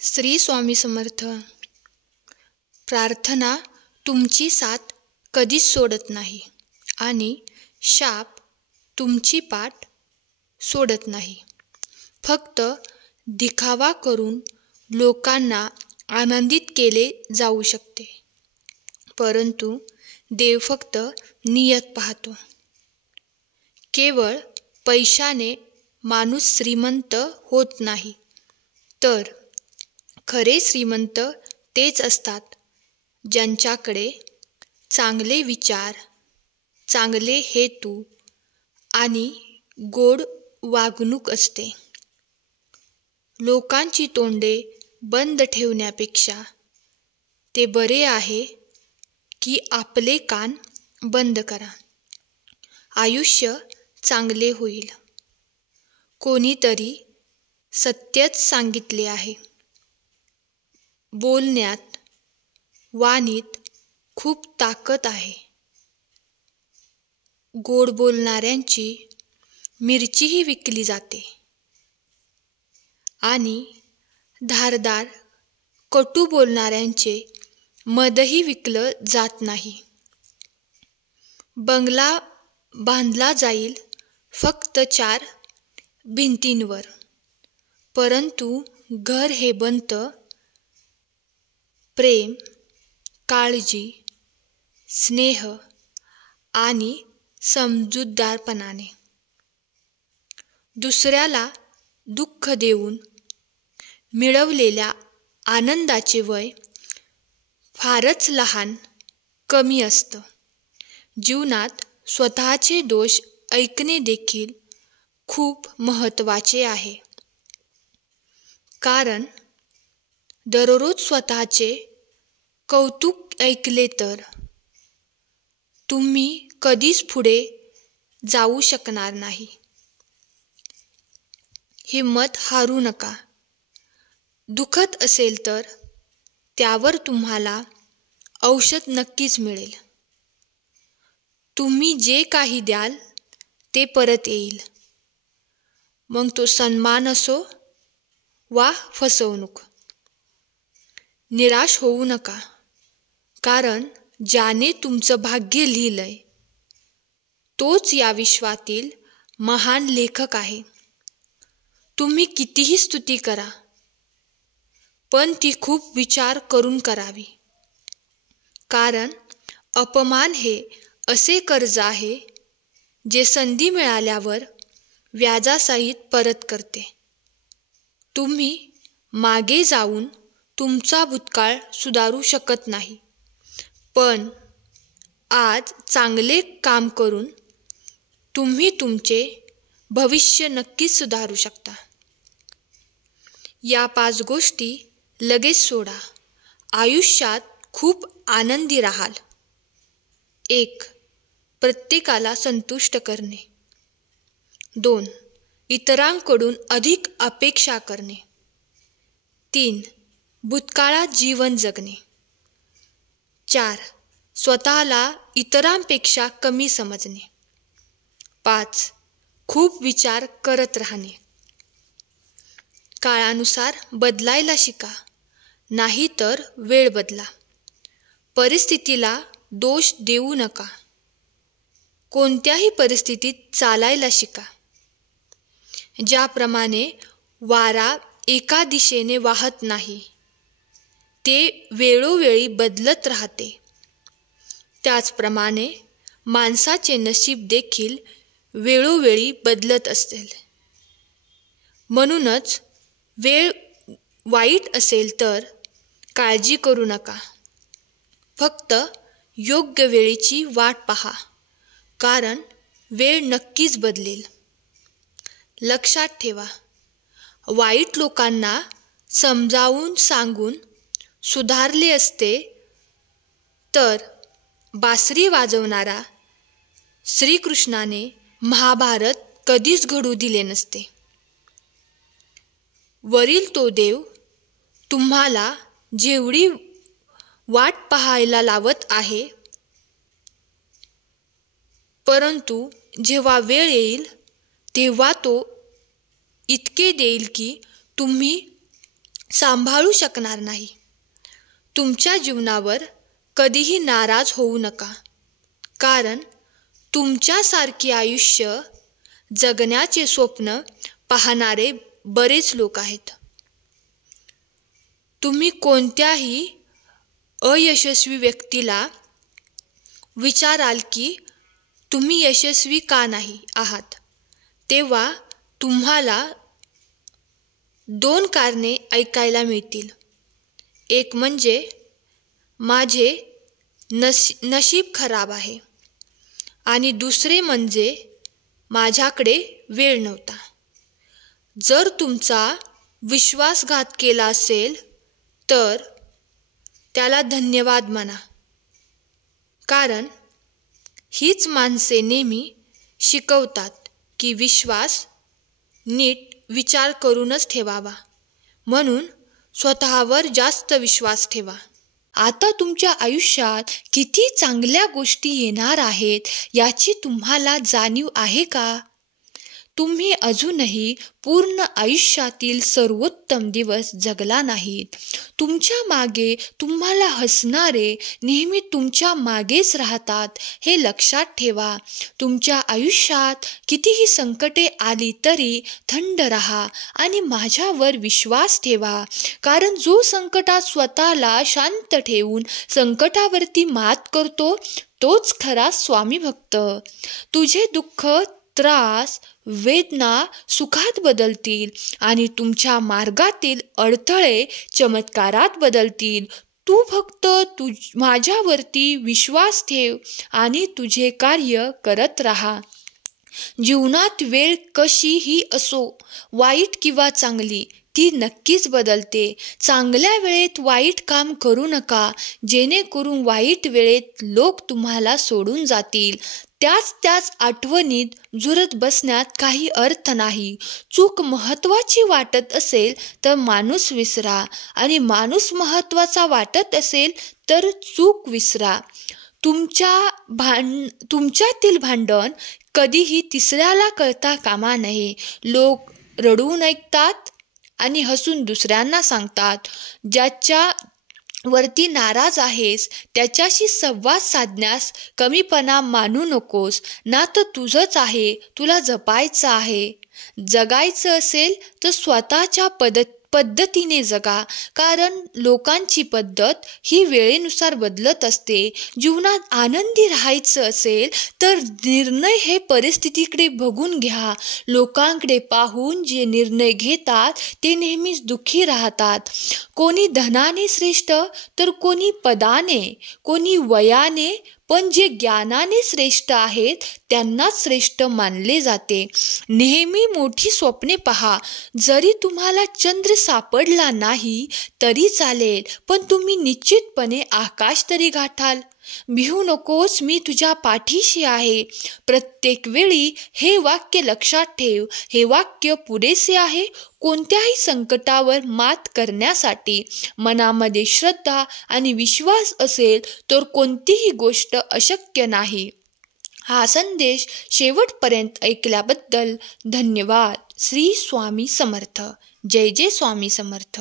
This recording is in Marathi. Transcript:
श्री स्वामी समर्थ. प्रार्थना तुमची साथ कधीच सोडत नाही आणि शाप तुमची पाठ सोडत नाही. फक्त दिखावा करून लोकांना आनंदित केले जाऊ शकते, परंतु देव फक्त नियत पाहतो. केवळ पैशाने माणूस श्रीमंत होत नाही, तर खरे श्रीमंत तेच असतात ज्यांच्याकडे चांगले विचार, चांगले हेतू आणि गोड वागणूक असते. लोकांची तोंडे बंद ठेवण्यापेक्षा ते बरे आहे की आपले कान बंद करा. आयुष्य चांगले होईल. कोणीतरी सत्यच सांगितले आहे. बोलण्यात, वाणीत खूप ताकद आहे. गोड बोलणाऱ्यांची मिरचीही विकली जाते आणि धारदार कटू बोलणाऱ्यांचे मधही विकलं जात नाही. बंगला बांधला जाईल फक्त 4 भिंतींवर, परंतु घर हे बनतं प्रेम, काळजी, स्नेह आणि समजूतदारपणाने. दुसऱ्याला दुःख देऊन मिळवलेल्या आनंदाचे वय फारच लहान, कमी असतं. जीवनात स्वतःचे दोष ऐकणे देखील खूप महत्त्वाचे आहे, कारण दररोज स्वतःचे कौतुक ऐकले तर तुम्ही कधीच पुढे जाऊ शकणार नाही. हिम्मत हारू नका. दुखत असेल तर त्यावर तुम्हाला औषध नक्कीच मिळेल. तुम्ही जे काही द्याल ते परत येईल, मग तो सन्मान असो वा फसवणूक. निराश होऊ नका, कारण ज्याने तुमचं भाग्य लिहिलंय तोच या विश्वातील महान लेखक आहे. तुम्ही कितीही स्तुती करा, पण ती खूप विचार करून करावी, कारण अपमान हे असे कर्ज आहे जे संधी मिळाल्यावर व्याजासहित परत करते. तुम्ही मागे जाऊन तुमचा भूतकाळ सुधारू शकत नाही, पण आज चांगले काम करून तुम्ही तुमचे भविष्य नक्कीच सुधारू शकता. या 5 गोष्टी लगेच सोडा. आयुष्यात खूप आनंदी राहाल. 1. प्रत्येकाला संतुष्ट करणे. 2. इतरांकडून अधिक अपेक्षा करणे. 3. भूतकाळात जीवन जगणे. 4. स्वतःला इतरांपेक्षा कमी समजणे. 5. खूप विचार करत राहणे. काळानुसार बदलायला शिका, नाहीतर वेळ बदला. परिस्थितीला दोष देऊ नका. कोणत्याही परिस्थितीत चालायला शिका. ज्याप्रमाणे वारा एका दिशेने वाहत नाही, ते वेळोवेळी बदलत राहते, त्याचप्रमाणे माणसाचे नशीब देखील वेळोवेळी बदलत असेल. म्हणूनच वेळ वाईट असेल तर काळजी करू नका. फक्त योग्य वेळेची वाट पहा, कारण वेळ नक्कीच बदलेल. लक्षात ठेवा, वाईट लोकांना समजावून सांगून सुधारले असते तर बासरी वाजवणारा श्रीकृष्णाने महाभारत कधीच घडू दिले नसते. वरील तो देव तुम्हाला जेवढी वाट पाहायला लावत आहे, परंतु जेव्हा वेळ येईल तेव्हा तो इतके देईल की तुम्ही सांभाळू शकणार नाही. तुमच्या जीवनावर कधीही नाराज होऊ नका, कारण तुमच्यासारखे आयुष्य जगण्याचे स्वप्न पाहणारे बरेच लोक आहेत. तुम्ही कोणत्याही अयशस्वी व्यक्तीला विचाराल की तुम्ही यशस्वी का नाही आहात, तेव्हा तुम्हाला 2 कारणे ऐकायला मिळतील. एक म्हणजे माझे नशीब खराब आहे आणि दुसरे म्हणजे माझ्याकडे वेळ नव्हता. जर तुमचा विश्वासघात केला असेल तर त्याला धन्यवाद म्हणा, कारण हीच माणसे नेहमी शिकवतात की विश्वास नीट विचार करूनच ठेवावा. म्हणून स्वतःवर जास्त विश्वास ठेवा. आता तुमच्या आयुष्यात किती चांगल्या गोष्टी येणार आहेत याची तुम्हाला जाणीव आहे का? तुम्ही अजूनही पूर्ण आयुष्यातील सर्वोत्तम दिवस जगला नाहीत. तुमच्या मागे तुम्हाला हसणारे नेहमी तुमच्या मागेच राहतात, हे लक्षात ठेवा. तुमच्या आयुष्यात कितीही संकटे आली तरी थंड राहा आणि माझ्यावर विश्वास ठेवा, कारण जो संकटात स्वतःला शांत ठेवून संकटावरती मात करतो तोच खरा स्वामी भक्त. तुझे दुःख, त्रास, वेदना सुखात बदलतील आणि तुमच्या मार्गातील अडथळे चमत्कारात बदलतील. तू फक्त माझ्यावरती विश्वास ठेव आणि तुझे कार्य करत राहा. जीवनात वेळ कशीही असो, वाईट किंवा चांगली, ती नक्कीच बदलते. चांगल्या वेळेत वाईट काम करू नका, जेणेकरून वाईट वेळेत लोक तुम्हाला सोडून जातील. त्याच आठवणीत झुरत बसण्यात काही अर्थ नाही. चूक महत्त्वाची वाटत असेल तर माणूस विसरा आणि माणूस महत्त्वाचा वाटत असेल तर चूक विसरा. तुमच्यातील भांडण कधीही तिसऱ्याला कळता कामा नये. लोक रडून ऐकतात आणि हसून दुसऱ्यांना सांगतात. ज्याच्या वरती नाराज आहेस त्याच्याशी संवाद साधण्यास कमीपणा मानू नकोस. नातं तुझंच आहे, तुला जपायचं आहे. जगायचं असेल तर स्वतःच्या पद्धतीने जगा, कारण लोकांची पद्धत ही वेळेनुसार बदलत असते. जीवनात आनंदी राहायचं असेल तर निर्णय हे परिस्थितीकडे बघून घ्या. लोकांकडे पाहून जे निर्णय घेतात ते नेहमीच दुःखी राहतात. कोणी धनाने श्रेष्ठ तर कोणी पदाने, कोणी वयाने, पण जे ज्ञानाने श्रेष्ठ आहेत त्यांनाच श्रेष्ठ मानले जाते. नेहमी मोठी स्वप्ने पहा. जरी तुम्हाला चंद्र सापडला नाही तरी चालेल, पण तुम्ही निश्चितपणे आकाश तरी गाठाल. भिवू नकोस, मी तुझ्या पाठीशी आहे. प्रत्येक वेळी हे वाक्य लक्षात ठेव. हे वाक्य पुरेसे आहे कोणत्याही संकटावर मात करण्यासाठी. मनामध्ये श्रद्धा आणि विश्वास असेल तर कोणतीही गोष्ट अशक्य नाही. हा संदेश शेवटपर्यंत ऐकल्याबद्दल धन्यवाद. श्री स्वामी समर्थ. जय जय स्वामी समर्थ.